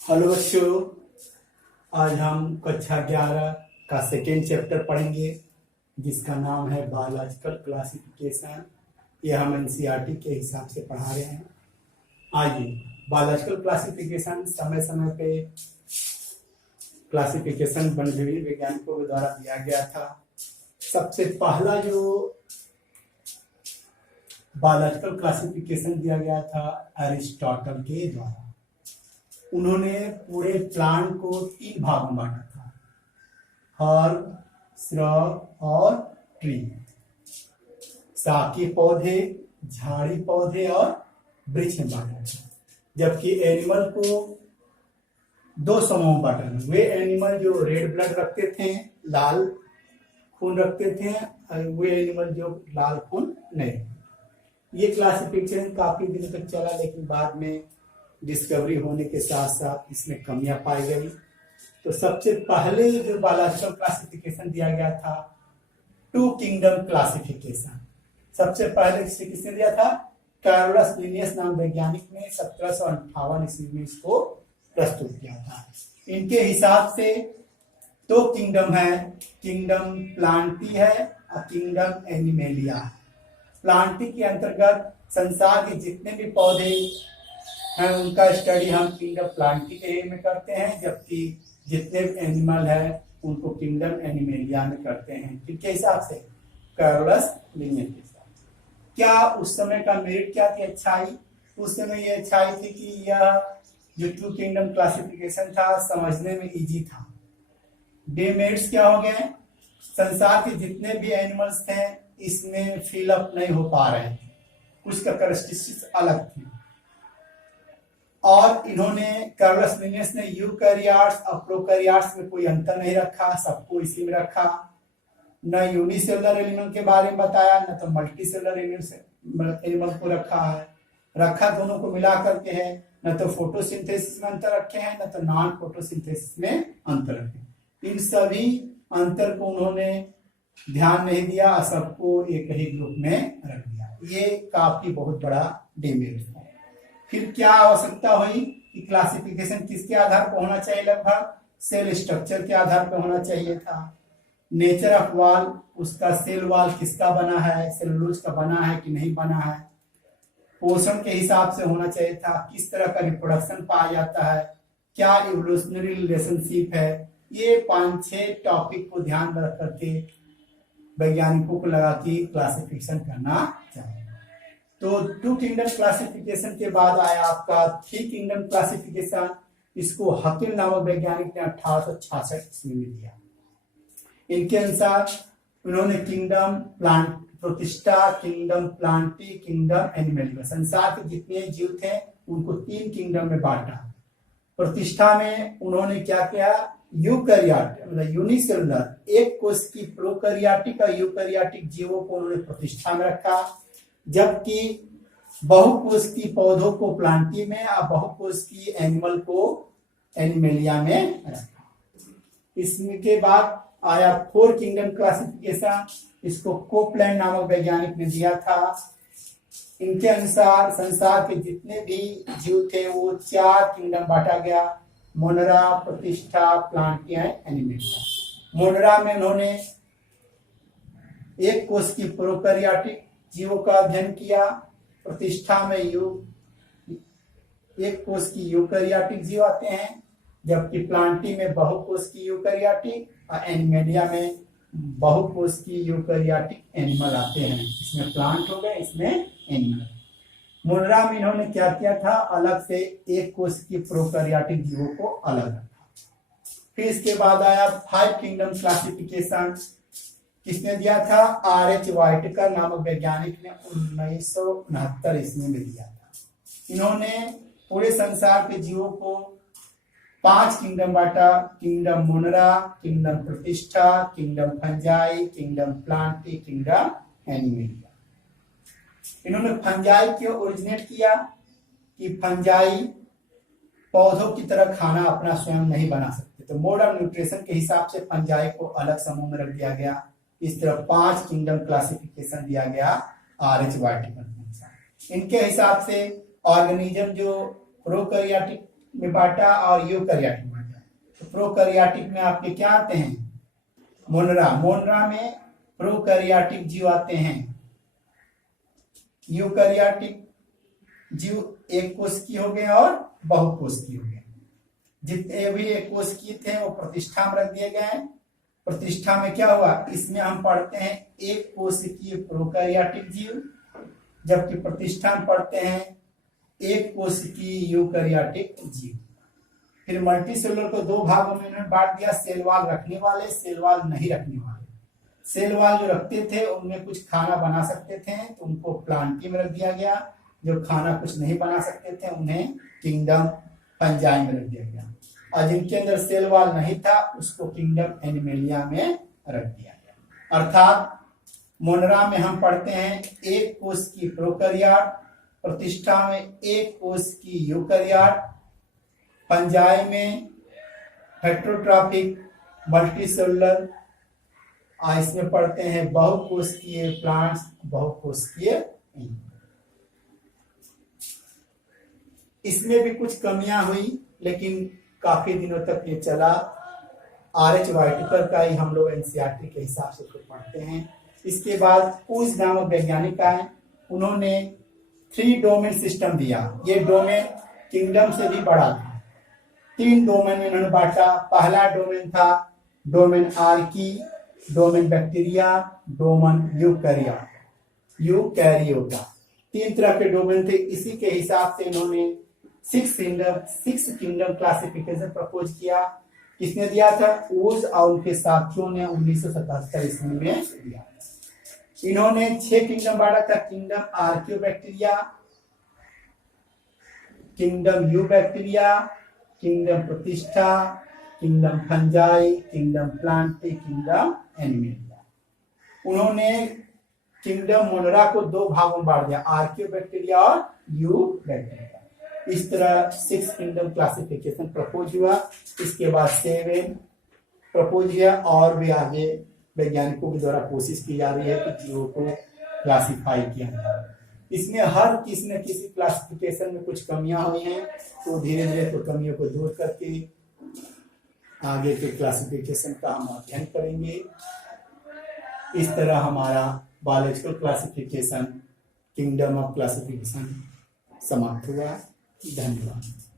Hello बच्चों, आज हम कक्षा 11 का सेकेंड चैप्टर पढ़ेंगे जिसका नाम है बायोलॉजिकल क्लासिफिकेशन। ये हम एनसीईआरटी के हिसाब से पढ़ा रहे हैं। आइए, बायोलॉजिकल क्लासिफिकेशन समय समय पे क्लासिफिकेशन विभिन्न वैज्ञानिकों के द्वारा दिया गया था। सबसे पहला जो बायोलॉजिकल क्लासिफिकेशन दिया गया था एरिस्टोटल के द्वारा। उन्होंने पूरे प्लांट को 3 भागों में बांटा था, हर्ब, श्रब और ट्री। शाकीय पौधे, झाड़ी पौधे और वृक्ष में बांटा था। जबकि एनिमल को 2 समूह में बांटा था। वे एनिमल जो रेड ब्लड रखते थे, लाल खून रखते थे, और वे एनिमल जो लाल खून नहीं। ये क्लासिफिकेशन काफी दिन तक चला, लेकिन बाद में डिस्कवरी होने के साथ साथ इसमें कमियां पाई गई। तो सबसे पहले जो बायोलॉजिकल क्लासिफिकेशन दिया गया था 2 किंगडम क्लासिफिकेशन। सबसे पहले किसने दिया था? कार्लोस लिनियस नाम वैज्ञानिक ने 1758 ईस्वी में इसको प्रस्तुत किया था। इनके हिसाब से 2 किंगडम है, किंगडम प्लांटी है और किंगडम एनिमेलिया है। प्लांटी के अंतर्गत संसार के जितने भी पौधे हैं उनका स्टडी हम किंगडम प्लांटी के एरिया में करते हैं, जबकि जितने एनिमल है उनको किंगडम एनिमेलिया में करते हैं। किसके हिसाब से? कार्लोस लिनियस के हिसाब। क्या उस समय का मेरिट क्या थी? अच्छाई। उस समय ये अच्छाई थी कि यह जो 2 किंगडम क्लासिफिकेशन था समझने में इजी था। डिमेरिट्स क्या हो गए? संसार के जितने भी एनिमल्स थे इसमें फिलअप नहीं हो पा रहे थे, कुछ का कैरेक्टरिस्टिक्स अलग थी। और इन्होंने कार्लोस लिनियस ने यूकैरियोट्स और प्रोकैरियोट्स में कोई अंतर नहीं रखा, सबको इसी में रखा। न यूनिसेलुलर एनिमल के बारे में बताया, न तो मल्टीसेलुलर एनिमल को रखा दोनों को मिला करके है। न तो फोटोसिंथेसिस में अंतर रखे हैं, न तो नॉन फोटोसिंथेसिस में अंतर रखे। इन सभी अंतर को उन्होंने ध्यान नहीं दिया, सबको एक ही ग्रुप में रख दिया। ये काफी बहुत बड़ा डिमेरिट है। फिर क्या आवश्यकता हुई कि क्लासिफिकेशन किसके आधार पर होना चाहिए? लगभग सेल स्ट्रक्चर के आधार पर होना चाहिए था। नेचर ऑफ वॉल, उसका सेल वॉल किसका बना है, सेलुलोज का बना है कि नहीं बना है। पोषण के हिसाब से होना चाहिए था, किस तरह का रिप्रोडक्शन पाया जाता है, क्या इवोल्यूशनरी रिलेशनशिप है। ये 5-6 टॉपिक को ध्यान में रख करके वैज्ञानिकों को लगा कि क्लासिफिकेशन करना चाहिए। तो 2 किंगडम क्लासिफिकेशन के बाद आया आपका 3 किंगडम क्लासिफिकेशन। इसको हकिल नामक वैज्ञानिक ने 1866 ईस्वी में दिया। इनके अनुसार उन्होंने किंगडम प्लांट प्रतिष्ठा, किंगडम प्लांटी, किंगडम एनिमेलिया, संसार के जितने जीव थे उनको 3 किंगडम में बांटा। प्रतिष्ठा में उन्होंने क्या किया? यूकैरियोट मतलब यूनिसेलुलर, एक कोष की प्रोकैरियोटिक और यूकैरियोटिक जीवों को उन्होंने प्रतिष्ठा में रखा, जबकि बहुकोष की पौधों को प्लांटी में और बहुकोष की एनिमल को एनिमेलिया में रखा। इसके बाद आया 4 किंगडम क्लासिफिकेशन। इसको कोपलैंड नामक वैज्ञानिक ने दिया था। इनके अनुसार संसार के जितने भी जीव थे वो 4 किंगडम बांटा गया, मोनरा, प्रतिष्ठा, प्लांटिया, एनिमेलिया। मोनरा में उन्होंने एक कोष की प्रोकैरियोटिक जीवों का अध्ययन किया। प्रतिष्ठा में एक कोष की यूकैरियोटिक जीव आते हैं, जबकि प्लांटी में बहुकोष की यूकैरियोटिक और एनिमेलिया में बहुकोष की यूकैरियोटिक एनिमल आते हैं। इसमें प्लांट हो गए, इसमें एनिमल। मोनरा में इन्होंने क्या किया था? अलग से एक कोष की प्रोकैरियोटिक जीवों को अलग रखा। फिर इसके बाद आया 5 किंगडम क्लासिफिकेशन। किसने दिया था? R.H. वाइटकर नामक वैज्ञानिक ने 1969 ईस्वी में दिया था। इन्होंने पूरे संसार के जीवों को 5 किंगडम बांटा, kingdom मोनरा, kingdom protista, kingdom fungi, kingdom plantae, kingdom animalia. इन्होंने फंजाई क्यों ओरिजिनेट किया कि फंजाई पौधों की तरह खाना अपना स्वयं नहीं बना सकते, तो मोड ऑफ न्यूट्रिशन के हिसाब से फंजाई को अलग समूह में रख दिया गया। इस तरह 5 किंगडम क्लासिफिकेशन दिया गया R.H. वाइटकर के अनुसार। इनके हिसाब से ऑर्गेनिज्म जो प्रोकैरियोटिक में बांटा और यूकैरियोटिक में बांटा। तो प्रोकैरियोटिक में आपके क्या आते हैं, मोनरा, मोनरा में प्रोकैरियोटिक जीव आते हैं। यूकैरियोटिक जीव एक कोशिकीय हो गए और बहुकोशिकीय हो गए। जितने भी एक कोशिकीय थे वो प्रतिष्ठा में रख दिए गए। प्रतिष्ठा में क्या हुआ, इसमें हम पढ़ते हैं एक कोशिकीय प्रोकैरियोटिक जीव, जबकि प्रतिष्ठा में पढ़ते हैं एक कोशिकीय यूकैरियोटिक जीव। फिर मल्टीसेलुलर को दो भागों में उन्होंने बांट दिया, सेल वॉल रखने वाले, सेल वॉल नहीं रखने वाले। सेल वॉल जो रखते थे उनमें कुछ खाना बना सकते थे तो उनको प्लांटी में रख दिया गया, जो खाना कुछ नहीं बना सकते थे उन्हें किंगडम फंजाई में रख दिया गया, और जिनके अंदर सेल वॉल नहीं था उसको किंगडम एनिमेलिया में रख दिया गया। अर्थात मोनरा में हम पढ़ते हैं एक कोश की प्रोकैरियोट, प्रतिष्ठा में एक कोश की यूकैरियोट, फंजाई में हेटेरोट्रॉफिक मल्टीसेलुलर, इसमें पढ़ते हैं बहुकोशिकीय प्लांट्स, बहुकोशिकीय। इसमें भी कुछ कमियां हुई लेकिन काफी दिनों तक ये चला। आर.एच. वाइटिकर का ही हम लोग एनसीईआरटी के हिसाब से पढ़ते हैं। इसके बाद कुछ नामक वैज्ञानिक आए, उन्होंने 3 डोमेन सिस्टम दिया। ये डोमेन किंगडम से भी बड़ा था। 3 डोमेन में इन्होंने बांटा। पहला डोमेन था domain archaea, domain bacteria, domain eukaryota. 3 तरह के डोमेन थे। इसी के हिसाब से इन्होंने 6 किंगडम क्लासिफिकेशन प्रपोज किया। किसने दिया था, वुड्स और उनके साथियों ने 1977 ईस्वी में दिया। इन्होंने 6 किंगडम बांटा था, kingdom archaebacteria, kingdom eubacteria, kingdom protista, kingdom fungi, kingdom plantae, kingdom animalia. उन्होंने किंगडम मोनरा को 2 भागों में बांट दिया, आर्कियोबैक्टीरिया और यूबैक्टीरिया। इस तरह 6 किंगडम क्लासिफिकेशन प्रपोज हुआ। इसके बाद 7 प्रपोज हुआ और भी आगे वैज्ञानिकों के द्वारा कोशिश की जा रही है कि जीवों को क्लासिफाई किया जाए। इसमें हर किसी न किसी क्लासिफिकेशन में कुछ कमियां हुई हैं, तो धीरे धीरे तो कमियों को दूर करके आगे के क्लासिफिकेशन का हम अध्ययन करेंगे। इस तरह हमारा biological classification, kingdom of classification समाप्त हुआ। धन्यवाद।